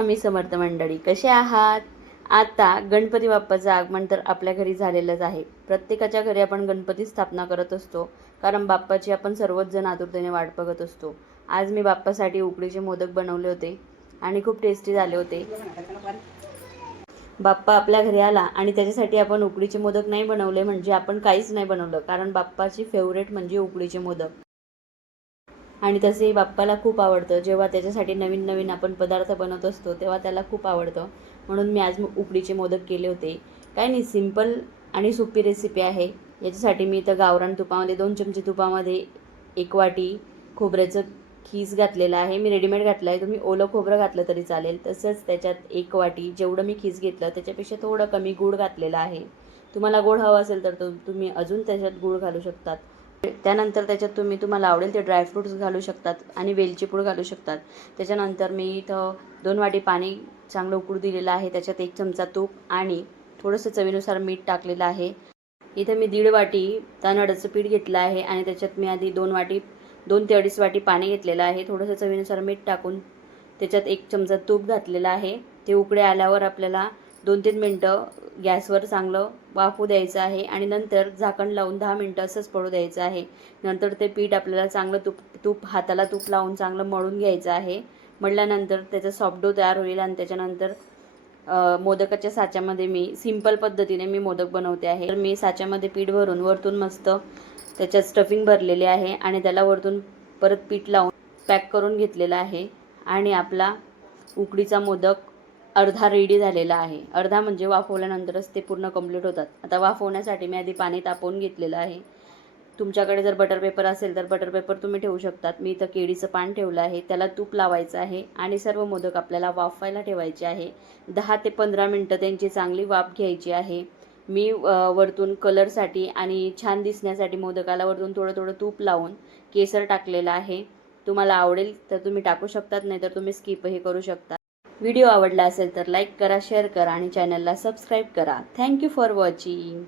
स्वामी समर्थ मंडळी, कसे आहात? आता गणपती बाप्पाचं आगमन तर आपल्या घरी झालेलंच आहे. प्रत्येकाच्या घरी आपण गणपती स्थापना करत असतो, कारण बाप्पाची आपण सर्वच जण आतुरतेने वाट बघत असतो. आज मी बाप्पासाठी उकडीचे मोदक बनवले होते आणि खूप टेस्टी झाले होते. बाप्पा आपल्या घरी आला आणि त्याच्यासाठी आपण उकडीचे मोदक नाही बनवले म्हणजे आपण काहीच नाही बनवलं, कारण बाप्पाची फेवरेट म्हणजे उकडीचे मोदक. आणि तसेही बाप्पाला खूप आवडतं. जेव्हा त्याच्यासाठी नवीन नवीन आपण पदार्थ बनवत असतो तेव्हा त्याला खूप आवडतं. म्हणून मी आज उकडीचे मोदक केले होते. काय नाही, सिंपल आणि सोपी रेसिपी आहे. याच्यासाठी मी इथं गावरान तुपामध्ये 2 चमचे तुपामध्ये 1 वाटी खोबऱ्याचं खीस घातलेलं आहे. मी रेडीमेड घातलं आहे. तुम्ही ओलं खोबरं घातलं तरी चालेल. तसंच त्याच्यात 1 वाटी जेवढं मी खीस घेतलं त्याच्यापेक्षा थोडं कमी गूळ घातलेला आहे. तुम्हाला गोड हवं असेल तर तुम्ही अजून त्याच्यात गूळ घालू शकतात. त्यानंतर त्याच्यात तुम्हाला आवडेल ते ड्रायफ्रूट्स घालू शकतात आणि वेलची पूड घालू शकतात. त्याच्यानंतर मी इथं 2 वाटी पाणी चांगलं उकळू दिलेलं आहे. त्याच्यात 1 चमचा तूप आणि थोडंसं चवीनुसार मीठ टाकलेलं आहे. इथं मी 1.5 वाटी तांदळाचं पीठ घेतलं आहे आणि त्याच्यात मी आधी 2 ते अडीच वाटी पाणी घेतलेलं आहे. थोडंसं चवीनुसार मीठ टाकून त्याच्यात 1 चमचा तूप घातलेलं आहे. ते उकळे आल्यावर आपल्याला 2-3 मिनटं गॅसवर चांगलं वाफू द्यायचं आहे आणि नंतर झाकण लावून 10 मिनटं असंच पडू द्यायचं आहे. नंतर ते पीठ आपल्याला चांगलं हाताला तूप लावून चांगलं मळून घ्यायचं आहे. मळल्यानंतर त्याचा सॉफ्ट डो तयार होईल आणि त्याच्यानंतर मोदकाच्या साच्यामध्ये मी सिंपल पद्धतीने मोदक बनवते आहे. तर मी साच्यामध्ये पीठ भरून वरतून मस्त त्याच्यात स्टफिंग भरलेले आहे आणि त्याला वरतून परत पीठ लावून पॅक करून घेतलेला आहे आणि आपला उकडीचा मोदक अर्धा रेडी झालेला आहे. अर्धा म्हणजे वाफवल्यानंतरच ते पूर्ण कंप्लीट होतात. आता वाफवण्यासाठी मी आधी पाणी तापवून घेतलेलं आहे. तुमच्याकडे जर बटर पेपर असेल तर बटर पेपर तुम्ही ठेवू शकतात. मी इथं केळीचं पान ठेवलं आहे. त्याला तूप लावायचं आहे आणि सर्व मोदक आपल्याला वाफवायला ठेवायचे आहे. 10 ते 15 मिनटं त्यांची चांगली वाफ घ्यायची आहे. मी वरतून कलरसाठी आणि छान दिसण्यासाठी मोदकाला वरतून थोडं थोडं तूप लावून केसर टाकलेलं आहे. तुम्हाला आवडेल तर तुम्ही टाकू शकतात, नाही तर तुम्ही स्किपही करू शकता. व्हिडिओ आवडला असेल तर लाईक करा, शेअर करा आणि चॅनलला सबस्क्राईब करा. Thank you for watching.